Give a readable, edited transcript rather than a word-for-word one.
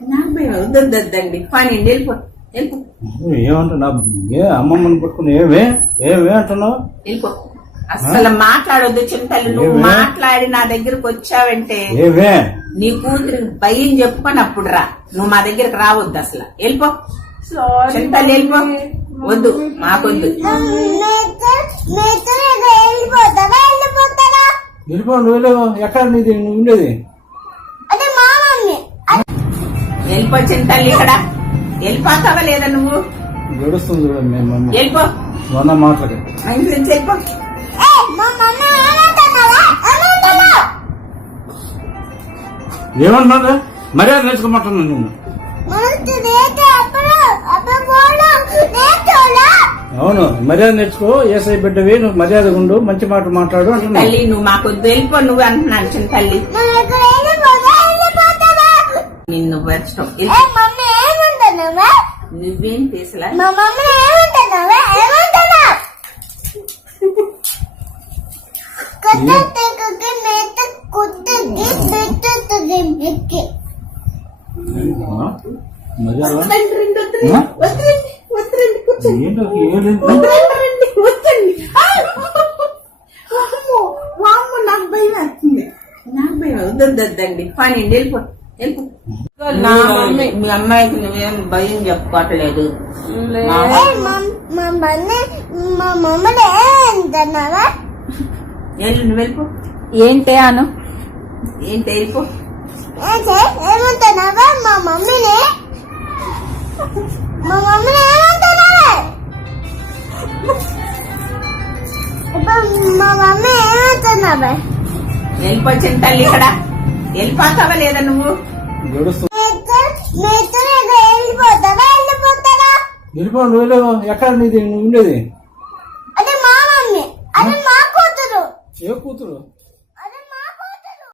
నాకు భయం వద్దండి పని వెళ్ళిపో వెళ్ళిపో. ఏమంటున్నా అమ్మమ్మని పట్టుకుని ఏమే అంటున్నావు? వెళ్ళిపో. అసలు మాట్లాడొద్దు చింతలు. నువ్వు మాట్లాడి నా దగ్గరకు వచ్చావంటే నీ కూతురికి భయం చెప్పుకొని అప్పుడు రా. నువ్వు మా దగ్గరకు రావద్దు అసలు. వెళ్ళిపో చింతలు వెళ్ళిపో. వద్దు మాకొద్దు. వెళ్ళిపో. నువ్వు ఎక్కడ నీది నువ్వు ఉండేది? వెళ్ళిపో చింతలు. ఇక్కడ వెళ్ళిపోతావా లేదా నువ్వు? గడుస్తుంది చూడండి మేము వెళ్ళిపో. మొన్న మాట్లాడే వెళ్ళిపో. ఏమంటున్నా? మర్యాద నేర్చుకోమంటున్నా నేను. అవును మర్యాద నేర్చుకో. ఏసై బిడ్డవి నువ్వు మర్యాద ఉండు, మంచి మాట మాట్లాడు అంటున్నా. తల్లి నువ్వు మాకు వెళ్ళిపో. నువ్వు అంటున్నాను చిన్న తల్లి. నిన్ను వచ్చడం నువ్వేం తీసలా? నాకు భయం వస్తుంది. నాకు భయం వద్దండి పని వెళ్ళిపో వెళ్ళిపో. నా మమ్మీ మీ అమ్మాయికి నువ్వేం భయం చెప్పుకోవట్లేదు. నువ్వు వెళ్ళిపో. ఏంటే అను? ఏంటి వెళ్ళిపో. ఏమంటున్నావా మా మమ్మీని ఏమంటున్నావా? మా మమ్మీ ఏమంటున్నావా? వెళ్ళిపో చింతల్లి. ఇక్కడ వెళ్ళిపోతావా లేదా నువ్వు? వెళ్ళిపో. నువ్వు ఎక్కడ నీది నువ్వు ఉండేది? అదే మా మమ్మీ. అదే మా కూతురు. ఏ కూతురు?